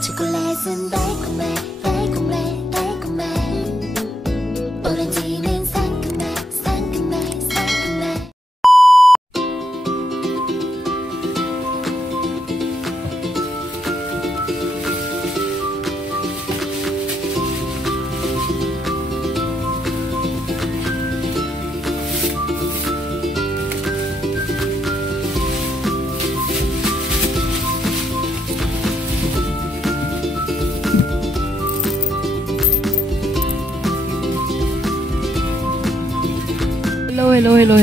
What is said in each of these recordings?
초콜릿은 달콤해 달콤해 달콤해 오렌지는 상큼해 상큼해 상큼해.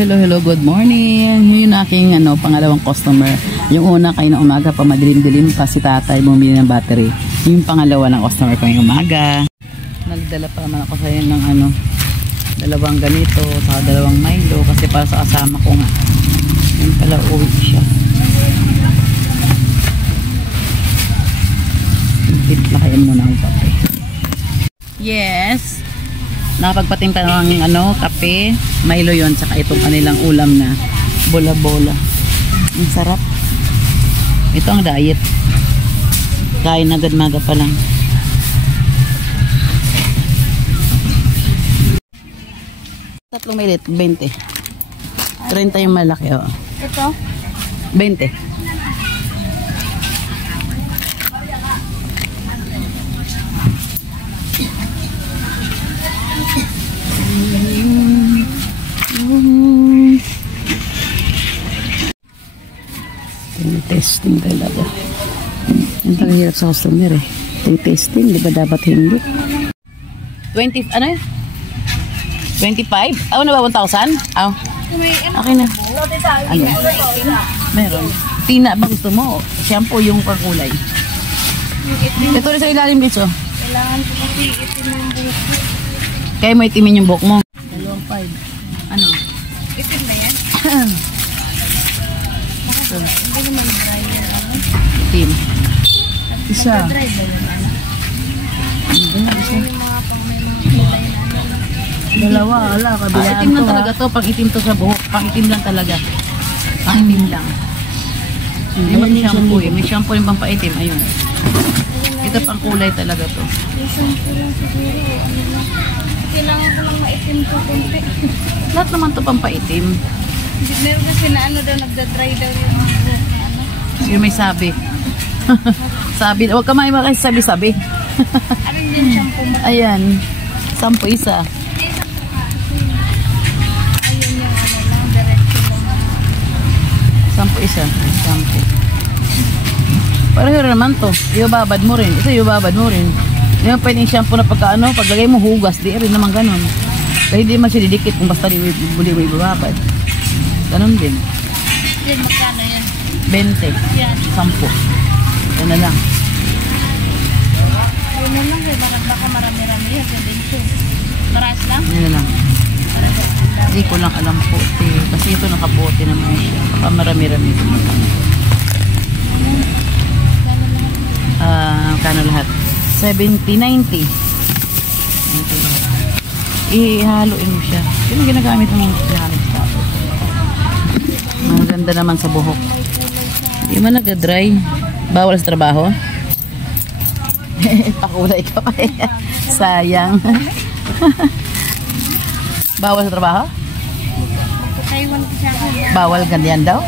Hello, good morning. Yun yung aking pangalawang customer. Yung una kayo na umaga pa madilim-dilim pa si tatay bumili ng battery. Yung pangalawa ng customer ko yung umaga. Nagdala pa naman ako sa yun ng dalawang ganito, saka dalawang Milo kasi para sa kasama ko nga. Yun pala uwi siya. Itlakayan muna ang kape. Yes. Nakapagpatimpa ng kape, Milo yon, saka itong kanilang ulam na bola-bola. Ang sarap. Ito ang diet. Kain agad maga pa lang. Tatlong milit, 20. 30 yung malaki, oh. Ito? 20. Testing talaga. Ang hirap sa customer eh. Testing, di ba dapat hindi? 20, ano yun? 25? Ano ba, 1,000? Okay na. Ano? Meron. Tina ba gusto mo? Shampoo yung pagkulay. Ito rin sa ilalim dito. Kailangan ko kasi itim yung buhok. Kaya mo itimin yung buhok mo? 2,500. Ano? Itim na yan? Hindi naman dry yan. Itim. Isa. Dry ba naman? Isa. Yung mga pang may mga kulay na. Dalawa, ala, kabilaan itim lang talaga to. Pang itim to sa buhok. Pang itim lang talaga. Pang itim lang. Hindi mo shampoo eh. May shampoo yung pang paitim. Ayun. Ito pang kulay talaga to. Yung shampoo lang siguro. Ano lang. Kailangan ko lang maitim to konti. Lahat naman to pang paitim. Meron kasi na daw, nagda-dry daw yung buhok na Yung may sabi. Sabi, huwag ka mahiwa kasi sabi-sabi. Ano yung shampoo mo? Ayan. 10 isa. Ayun yung lang, diretso lang. 10 isa. Shampoo. Pareho naman to. Ibabad mo rin. Ito ibabad mo rin. Yung pwedeng shampoo na paglagay mo hugas, di rin naman ganun. Kaya hindi man siya didikit kung basta buli mo ibabad. Ganun din. Yan, magkano yan? 20. Yan. 10. Yan na lang. Yun na lang, baka marami-rami yan. Yan din ito. Maras lang? Yan na lang. Hindi ko lang alam po. Kasi ito nakabote naman siya. Baka marami-rami. Kano lahat? 70, 90. Ihaloin mo siya. Yun ang ginagamit ng lahat. Maganda naman sa buhok. Hindi man nag-dry. Bawal sa trabaho. Pakulay ka pa eh. Sayang. Bawal sa trabaho? Bawal ganyan daw?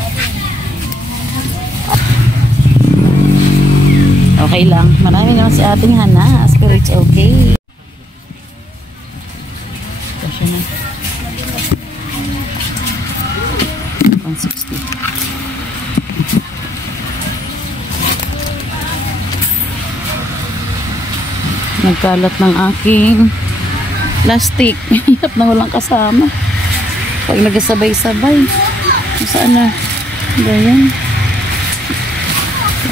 Okay lang. Marami naman si ating Hana. Pero it's okay. Kasya na. 160. Nagkalat ng aking plastic. Hirap na walang kasama. Pag nagsabay-sabay. Saan na? Ganyan.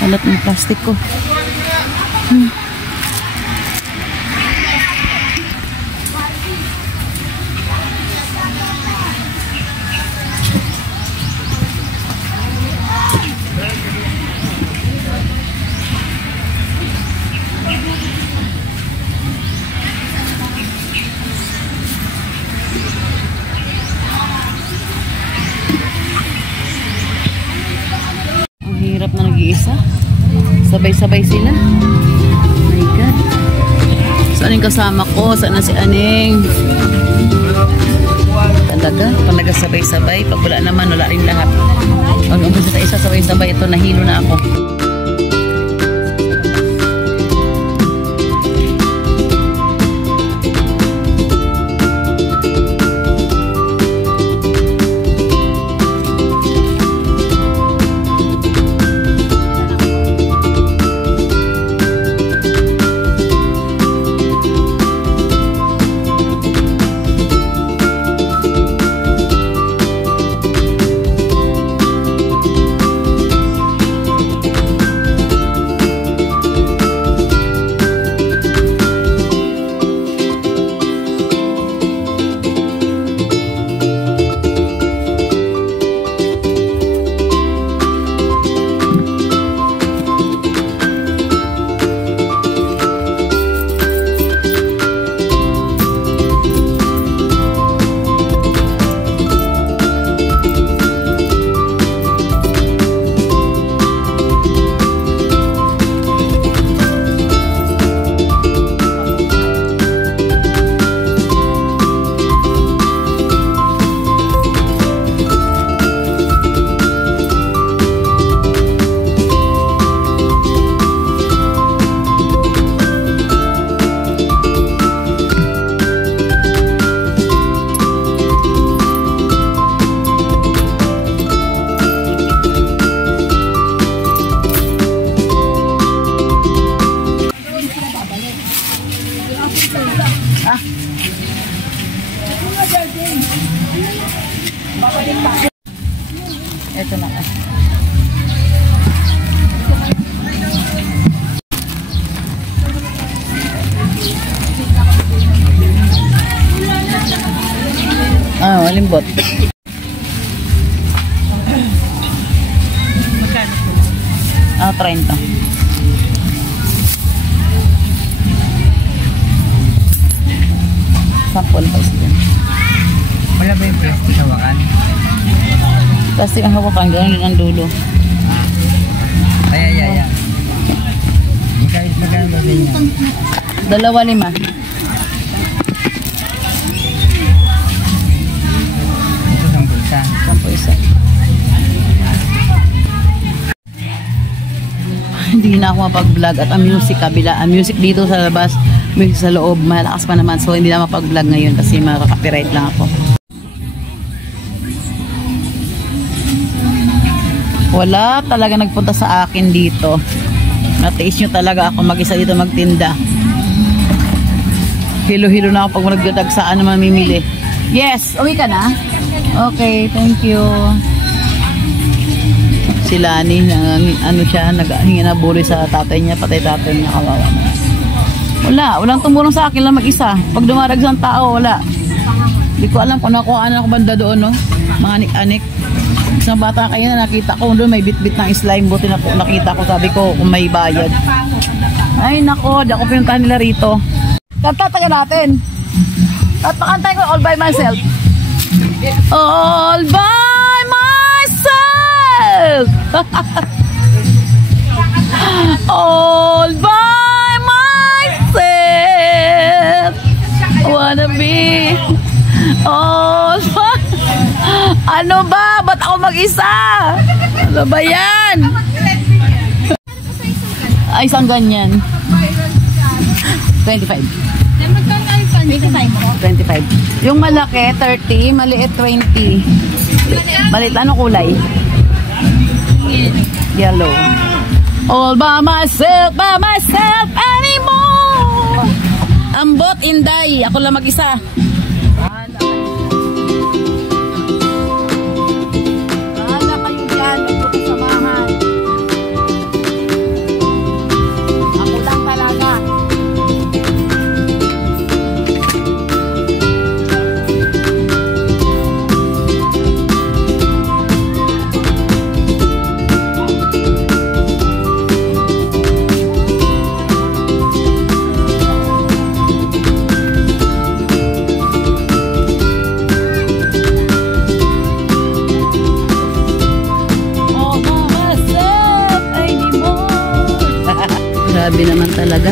Kalat ng plastic ko. Ang hirap na nag-iisa. Sabay-sabay sila. Saan yung kasama ko? Saan na si Aning? Talaga sabay-sabay. Pag wala naman, wala rin lahat. Pag umpisa sa isa sabay-sabay, ito nahilo na ako. Ito na. Malimbot. Magkano? 30. Sampol pa siya. Wala ba yung plastic hawakan? Plastic ang hawakan, gano'n din ang dulo. Ay. Magkano ba din yan? 2.5. Ito 10 isa. 10 isa. Hindi na ako mapag-vlog at ang music kabila. Ang music dito sa labas, music sa loob, malakas pa naman. So hindi na mapag-vlog ngayon kasi makaka-copyright lang ako. Wala talaga nagpunta sa akin dito. Natiis nyo talaga ako mag-isa dito magtinda. Hilo-hilo na ako pag nagdadag saan na mamimili. Yes! Uwi ka na? Okay, thank you. Si Lani, ano siya, naghingi na buloy sa tatay niya, patay tatay niya, kawawa mo. Walang tumulong sa akin lang mag-isa. Pag dumaragsan tao, wala. Hindi ko alam kung nakuhaan ako banda doon, no? Mga anik-anik. Isang bata kayo na nakita ko doon, may bit-bit ng slime. Buti na po nakita ko, sabi ko kung may bayad. Ay nako, di ako pinuntahan nila rito. Kanta natin. Tatpakantay ko all by myself. All by myself. All by myself. Wanna be all by... Ano ba? Ba't ako mag-isa? Ano ba yan? Ay, isang ganyan. 25. 25. Yung malaki, 30. Maliit, 20. Maliit, ano kulay? Yellow. All by myself anymore. Ambot, inday. Ako lang mag-isa. Grabe naman talaga.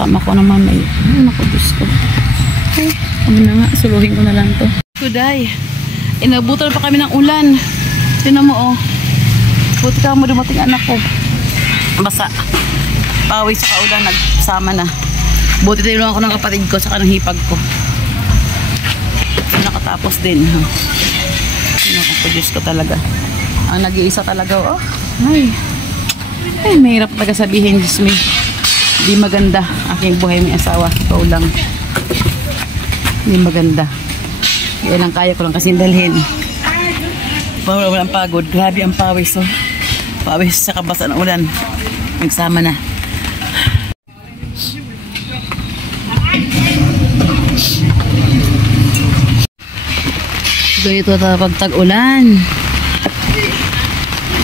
kasama ko naman ay, naku, Diyos ko. Okay, ano na nga, suluhin ko na lang to. Kuday, inabutan pa kami ng ulan. Tinan mo, oh. Buti ka mo dumating anak ko. Basa. Pawis sa kaulan, nagsama na. Buti tinulungan ko ng kapatid ko sa kanang hipag ko. Nakatapos din. Naku, Diyos ko talaga. Ang nag-iisa talaga, oh. Ay, mahirap talaga sabihin, Diyos me. Hindi maganda aking buhay, may asawa. Ikaw lang. Hindi maganda. Yan ang kaya ko lang kasi dalhin. Walang pagod. Grabe ang pawis, oh. Pawis sa kabasa ng ulan. Nagsama na. Ganito talaga pag tag-ulan.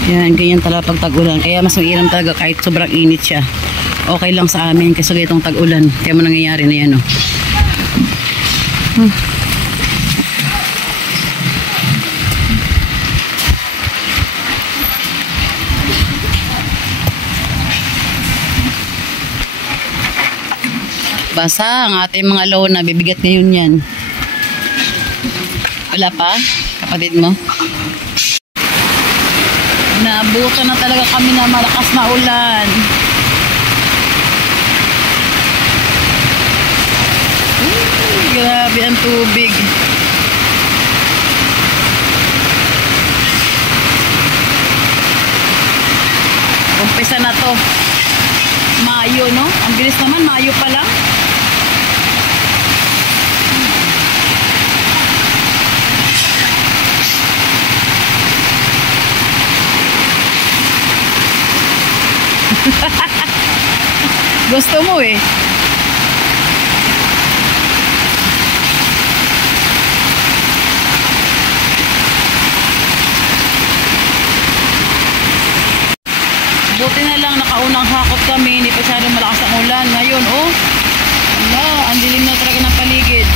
Yan, ganyan talaga pag tag-ulan. Kaya mas mainam talaga kahit sobrang init siya. Okay lang sa amin kasi ganitong tag-ulan. Kaya mo nangyayari na yan, oh. Basa ang ating mga lona. Bibigat ngayon yan. Wala pa? Kapatid mo? Naabutan na talaga kami na malakas na ulan. Grabe ang tubig. Umpisa na to. Mayo, no? Ang bilis naman, Mayo pa lang. Gusto mo eh. Buti na lang nakaunang hakot kami, hindi pa masyadong malakas ang ulan. Ngayon, oh. Wala, ang dilim na talaga ng paligid.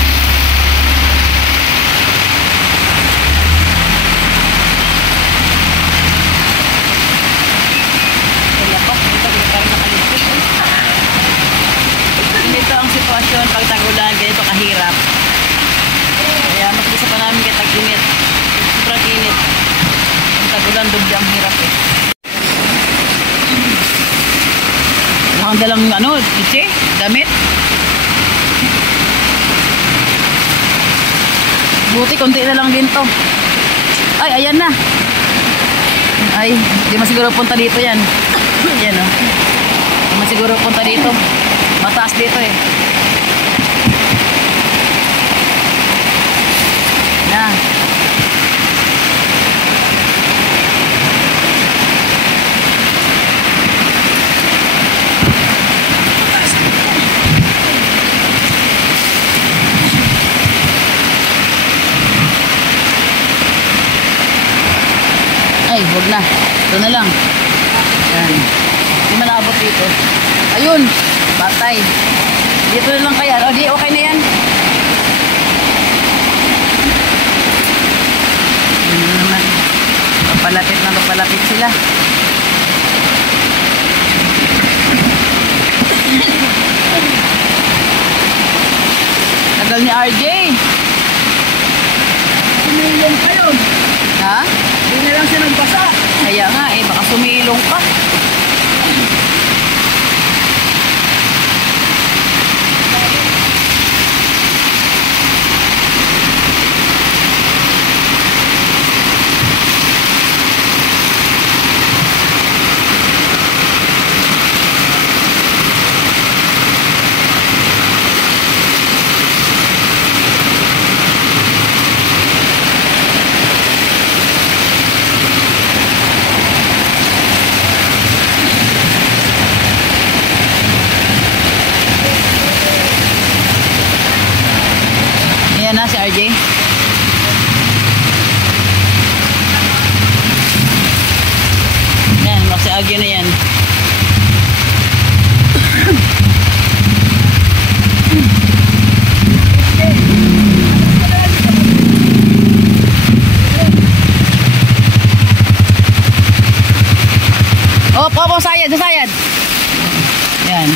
Ganito ang sitwasyon pag tag-ulan, ganito kahirap. Kaya mas gusto pa namin kaya tag-init. Sobrang init. Pag tag-ulan, doble ang hirap eh. Wala kang dalang ano, itse, damit. Buti, konti na lang din to. Ay, ayan na. Ay, di masiguro punta dito yan. Yan o. Di masiguro punta dito. Mataas dito eh. Na. Ay, huwag na. Ito na lang. Yan. Hindi malabot dito. Ayun. Batay. Dito na lang kaya. O, di, okay na yan. Ano naman. Papalapit na papalapit sila. Tagal ni RJ. Sumilong kayo. Ha? Hindi na lang siya nagbasa. Kaya nga eh, baka sumilong pa. Ayan na si RJ. Yan, si RJ na yan. Oh, sayad, sayad. Yan.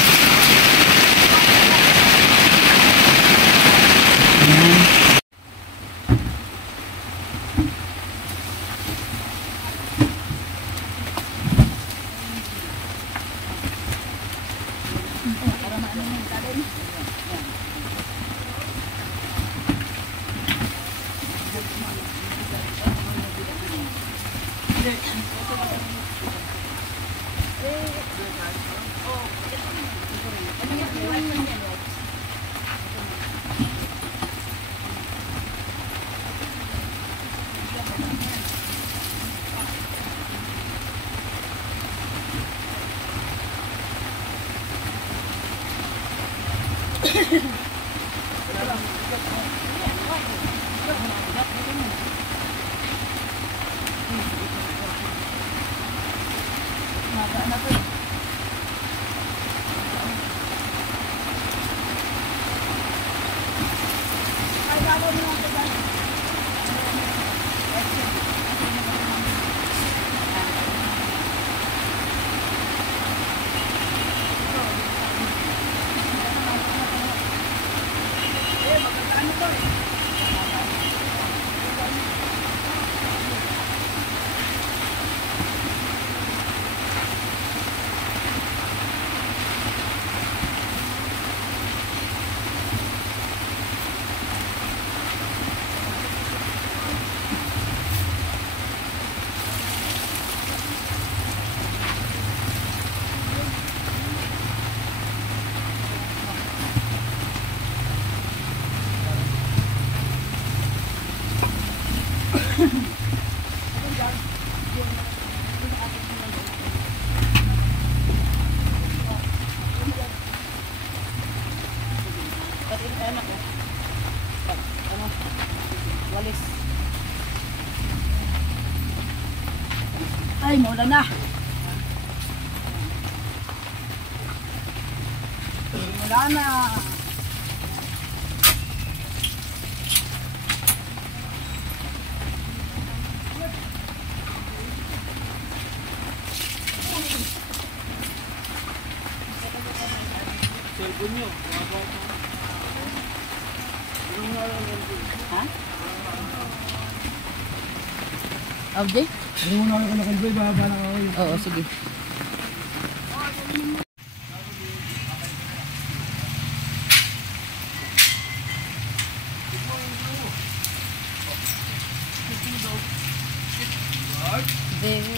Ay, maulan na. Wala na. Ha? Okay? Hindi mo na ako nakalboy, bababa na ako. Oo, sige. This.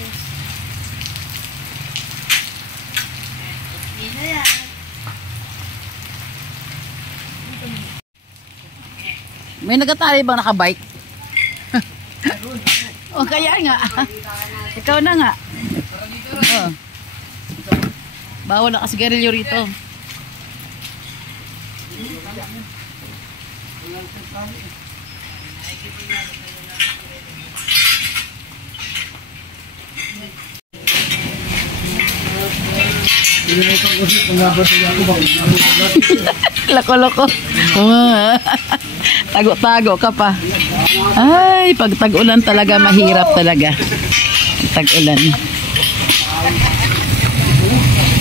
May nagatali bang nakabike? O kaya nga. Ikaw na nga. Oh. Bawal na kasi garilyo rito. Loko-loko. Tago-tago ka pa. Ay, pag tag-ulan talaga, mahirap talaga. Tag-ulan.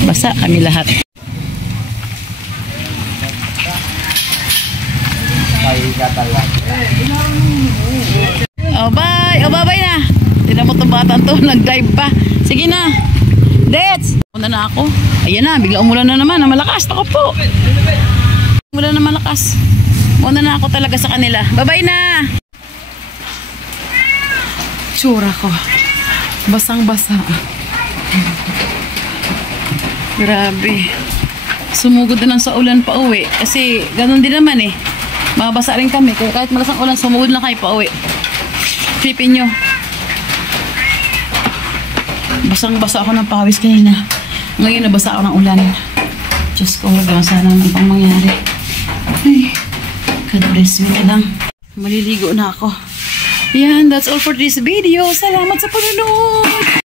Basa kami lahat. Oh, bye. Oh, bye-bye na. Tinan mo itong bata to. Nag-dive pa. Sige na. Dets! Una na ako. Ayan na. Bigla umulan na naman. Na malakas. Ako po. Umulan na malakas. Una na ako talaga sa kanila. Bye-bye na. Tsura ko. Basang-basa. Grabe. Sumugod na lang sa ulan pa uwi. Kasi ganun din naman eh. Mabasa rin kami. Kaya kahit malasang ulan, sumugod lang kayo pa uwi. Tripin nyo. Basang-basa ako ng pawis kanina. Ngayon nabasa ako ng ulan. Diyos ko, huwag sana ang pang mangyari. Ay, God bless me na lang. Maliligo na ako. Yan, that's all for this video. Salamat sa panonood.